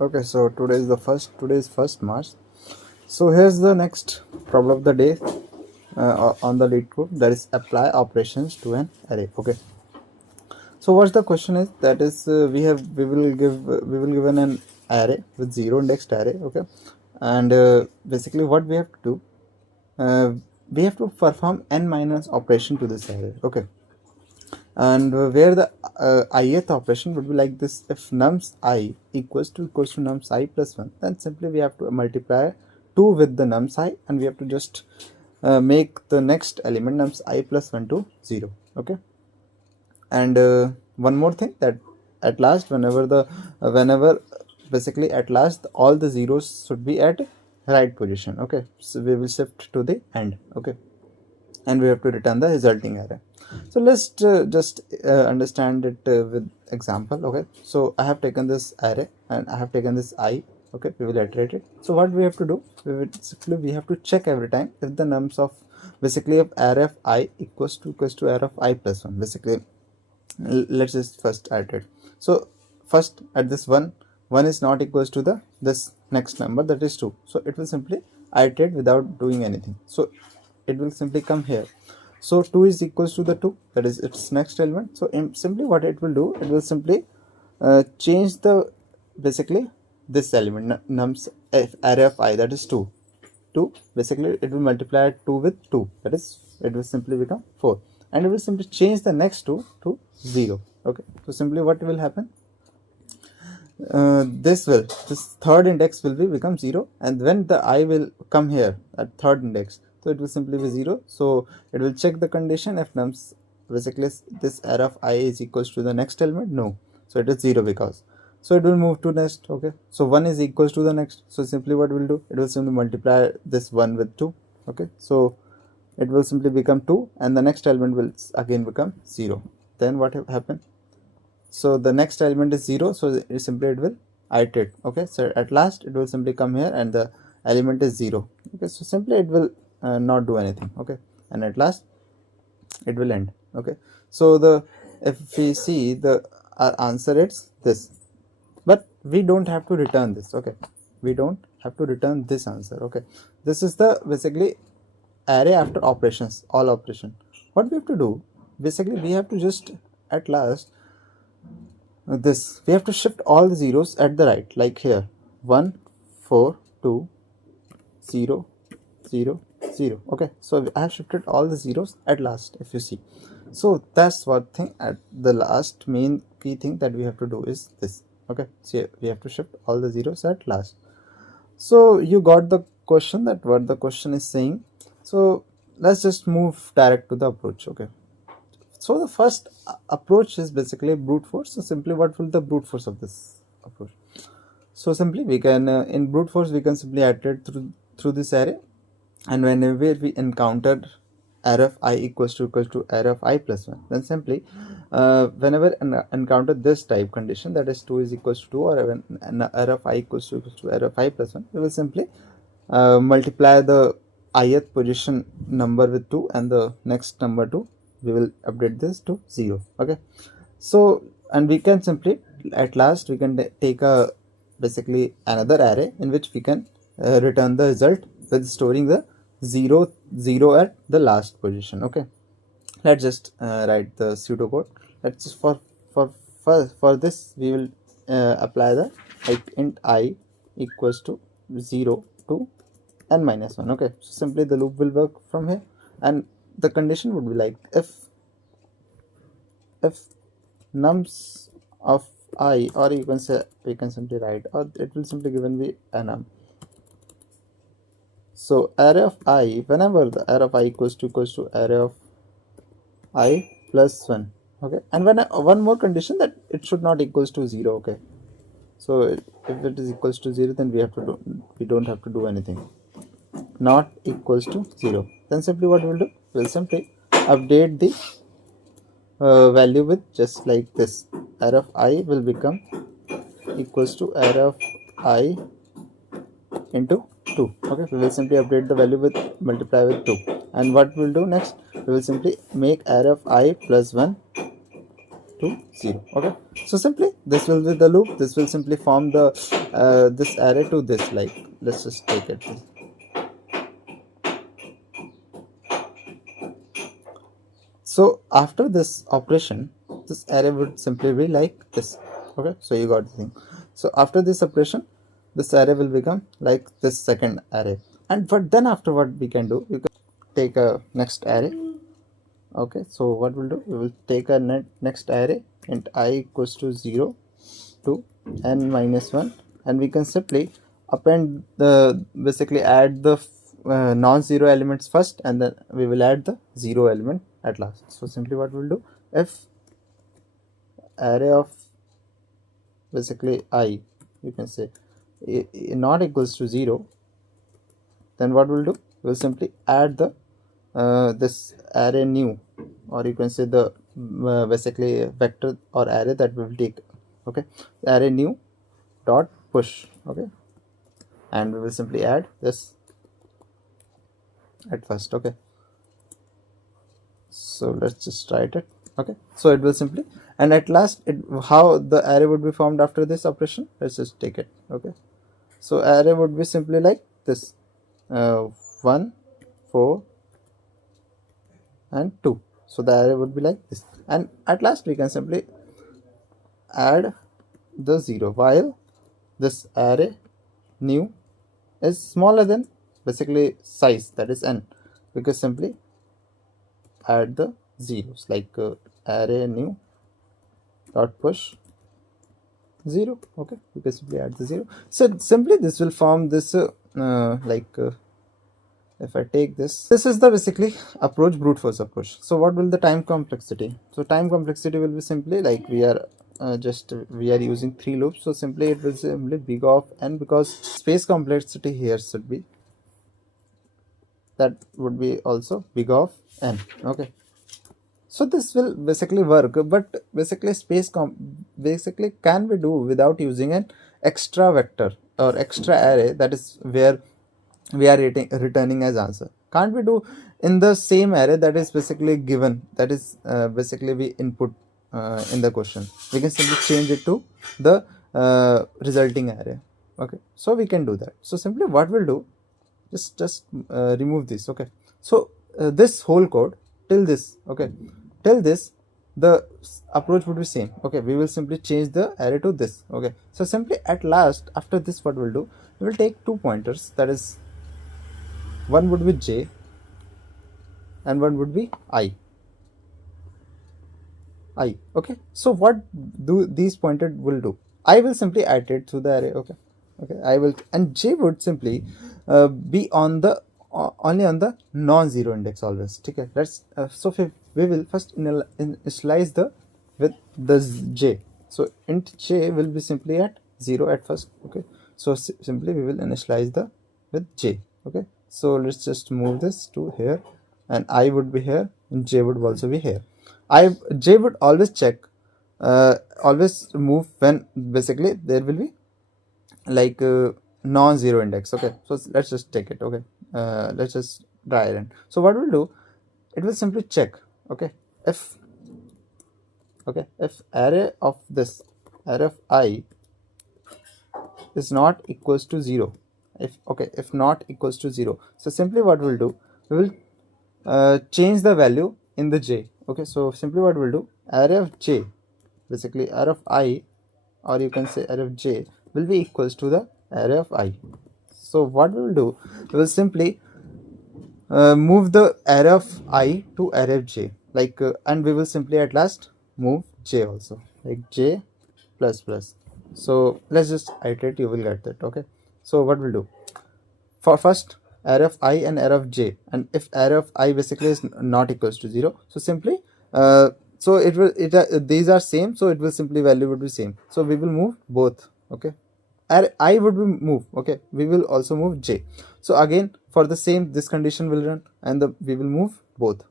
Okay, so today is first March. So here's the next problem of the day on the Leetcode, that is apply operations to an array. Okay, so what the question is, that is we will given an array with 0 indexed array. Okay, and basically what we have to do, uh, we have to perform n minus operation to this array. Okay, and where the ith operation would be like this: if nums I equals to nums I plus 1, then simply we have to multiply 2 with the nums I, and we have to just make the next element nums I plus 1 to 0. Okay, and one more thing, that at last whenever basically at last all the zeros should be at right position. Okay, so we will shift to the end. Okay, and we have to return the resulting array. So let's just understand it with example. Okay, so I have taken this array and I have taken this I. Okay, we will iterate it. So what we have to do, we have to check every time if the nums of basically of array of I equals to array of I plus 1. Basically, let's just first iterate. So first at this 1 is not equals to the this next number, that is 2. So it will simply iterate without doing anything. So it will simply come here. So 2 is equals to the 2, that is its next element. So simply what it will do, it will simply change the basically this element nums array of I, that is 2. Basically it will multiply 2 with 2, that is it will simply become 4, and it will simply change the next 2 to 0. Okay, so simply what will happen, this third index will be become 0, and when the I will come here at third index, so it will simply be 0. So it will check the condition if nums basically this array of I is equals to the next element. No, so it is 0 because, so it will move to next. Okay, so 1 is equals to the next, so simply what will do, it will simply multiply this 1 with 2. Okay, so it will simply become 2, and the next element will again become 0. Then what happen, so the next element is 0, so it will iterate. Okay, so at last it will simply come here and the element is 0. Okay, so simply it will not do anything. Okay, and at last it will end. Okay, so if we see the answer, it's this, but we don't have to return this. Okay, we don't have to return this answer. Okay, this is the basically array after operations, all operation. What we have to do, basically we have to just at last this, we have to shift all the zeros at the right, like here 1 4 2 0 0 0. Okay, so I have shifted all the zeros at last, if you see. So that's what thing at the last, main key thing that we have to do is this. Okay, so we have to shift all the zeros at last. So you got the question, that what the question is saying. So let's just move direct to the approach. Okay, so the first approach is basically brute force. So simply what will the brute force of this approach? So simply we can in brute force we can simply iterate through this array, and whenever we encounter array of I equals to array of I plus 1, then simply whenever encounter this type condition, that is 2 is equals to 2, or when an array of I equals to array of I plus 1, we will simply multiply the ith position number with 2 and the next number 2, we will update this to 0. Okay, so and we can simply at last we can take a basically another array in which we can return the result with storing the 0 0 at the last position. Okay, let's just write the pseudocode. Let's just for this we will apply the like int I equals to 0 to n minus 1. Okay, so simply the loop will work from here, and the condition would be like if nums of I, or you can say we can simply write, or it will simply given be a num. So array of I, whenever the array of I equals to array of I plus 1. Okay, and when one more condition, that it should not equals to 0. Okay, so if it is equals to 0, then we don't have to do anything. Not equals to 0, then simply what we'll do, we'll simply update the value with just like this. Array of I will become equals to array of I into 2. Okay, we will simply update the value with multiply with 2, and what we'll do next, we will simply make array of I plus 1 to 0. Okay, so simply this will be the loop. This will simply form the this array to this, like let's just take it. So after this operation, this array would simply be like this. Okay, so you got the thing. So after this operation, this array will become like this second array. And but then after, what we can do, we can take a next array. Okay, so what we'll do, we will take a next array int I equals to 0 to n minus 1, and we can simply append the basically add the non-zero elements first, and then we will add the 0 element at last. So simply what we'll do, if array of basically I, you can say not equals to 0, then what we'll do, we'll simply add the this array new, or you can say the basically vector or array that we will take. Okay, array new dot push. Okay, and we will simply add this at first. Okay, so let's just write it. Okay, so it will simply, and at last how the array would be formed after this operation, let's just take it. Okay, so array would be simply like this 1 4 and 2. So the array would be like this, and at last we can simply add the 0 while this array new is smaller than basically size, that is n. We can simply add the zeros, like array new dot push 0. Okay, we can simply add the 0. So simply this will form this if I take this is the basically approach, brute force approach. So what will the time complexity? So time complexity will be simply like we are using 3 loops, so simply it will simply big of n, because space complexity here should be, that would be also big of n. Okay, so this will basically work, but basically space basically can be do without using an extra vector or extra array, that is where we are returning as answer. Can't we do in the same array that is basically given, that is basically we input in the question, we can simply change it to the resulting array. Okay, so we can do that. So simply what we'll do, just remove this. Okay, so this whole code till this, okay, till this the approach would be same. Okay, we will simply change the array to this. Okay, so simply at last after this, what we'll do, we will take 2 pointers, that is one would be j and one would be I. Okay, so what do these pointed will do, I will simply iterate through the array. Okay, I will, and j would simply be on the only on the non-zero index always. Okay, let's so we will first initialize the with the j. So int j will be simply at 0 at first. Okay, so simply we will initialize the with j. Okay, so let's just move this to here, and I would be here and j would also be here. J would always check, always move when basically there will be like non-zero index. Okay, so let's just take it. Okay, let's just try it. So what we'll do, it will simply check. Okay, if array of this array of I is not equals to 0, if not equals to 0, so simply what we'll do, we will change the value in the j. Okay, so simply what we'll do, array of j, basically array of I, or you can say array of j, will be equals to the array of I. So what we will do, we will simply move the array of I to array of j, like and we will simply at last move j also, like j plus plus. So let's just iterate, you will get that. Okay, so what we'll do, for first array of I and array of j, and if array of I basically is not equals to 0, so simply so it will these are same, so it will simply value would be same, so we will move both. Okay, array I would be move. Okay, we will also move j. So again for the same, this condition will run, and we will move both.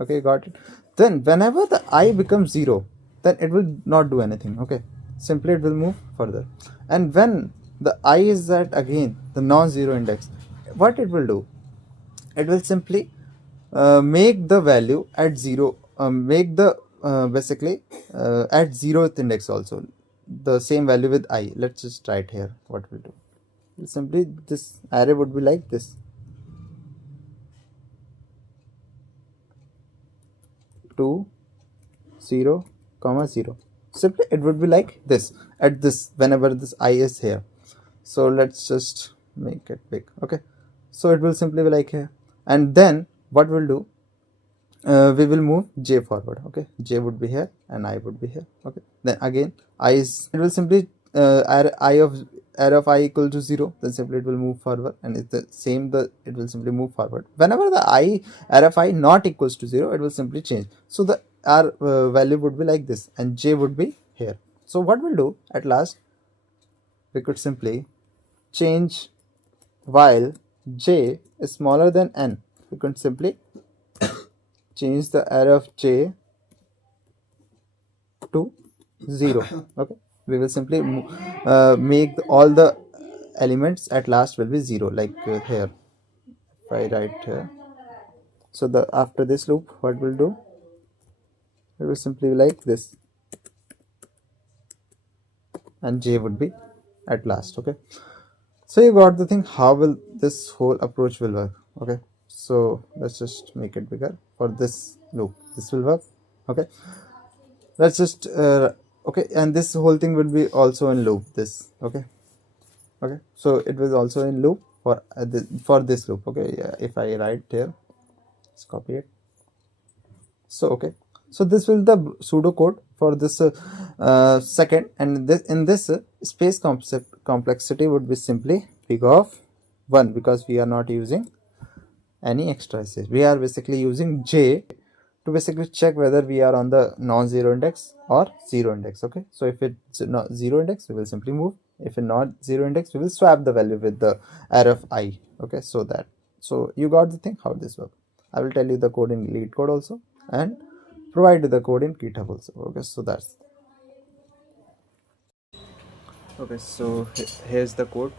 Okay, got it. Then whenever the I becomes 0, then it will not do anything. Okay, simply it will move further, and when the I is at again the non-zero index, what it will do, it will simply make the value at 0, make the basically at 0th index also the same value with I. Let's just write here what we'll do. Simply this array would be like this: 2 0 comma 0. Simply it would be like this at this whenever this I is here. So let's just make it big. Okay, so it will simply be like here, and then what we'll do, we will move j forward. Okay, j would be here and I would be here. Okay, then again I is, it will simply array of I equal to 0, then simply it will move forward, and it's the same, it will simply move forward. Whenever the array of I not equals to 0, it will simply change. So the r value would be like this and j would be here. So what we'll do at last, we could simply change while j is smaller than n. We could simply change the array of j to 0. Okay, we will simply make all the elements at last will be 0, like here if I write here. So the after this loop what we'll do, it will simply be like this and j would be at last. Okay, so you got the thing how will this whole approach will work. Okay, so let's just make it bigger. For this loop this will work. Okay, let's just okay, and this whole thing will be also in loop this. Okay, so it was also in loop for this loop. Okay, yeah, if I write here, let's copy it. So okay, so this will the pseudo code for this second, and this in this space complexity would be simply big of 1, because we are not using any extra space. We are basically using j to basically check whether we are on the non-zero index or 0 index. Okay, so if it's not 0 index, we will simply move. If it's not 0 index, we will swap the value with the array of I. Okay, so you got the thing how this works. I will tell you the code in Leetcode also and provide the code in GitHub also. Okay, so that's okay. So here's the code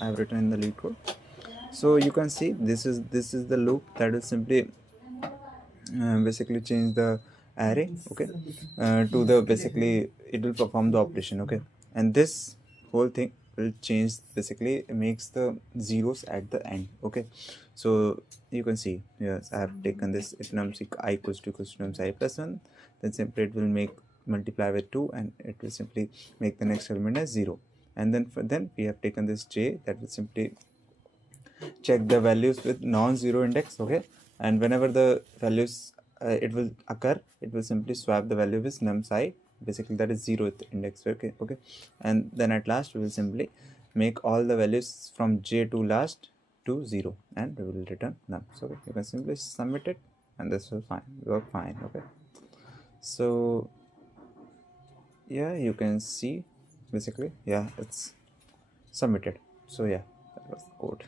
I've written in the Leetcode. So you can see this is the loop that will simply basically change the array. Okay, to the basically it will perform the operation. Okay, and this whole thing will change, basically makes the zeros at the end. Okay, so you can see, yes, I have taken this nums I equals to nums I plus 1, then simply it will make multiply with 2 and it will simply make the next element as 0, and then we have taken this j that will simply check the values with non-zero index. Okay, and whenever the values it will occur, it will simply swap the value with nums I, basically that is 0th index. Okay, and then at last we will simply make all the values from j to last to 0 and we will return num. So you can simply submit it and this will work fine. Okay, so yeah, you can see basically, yeah, it's submitted. So yeah, that was the code.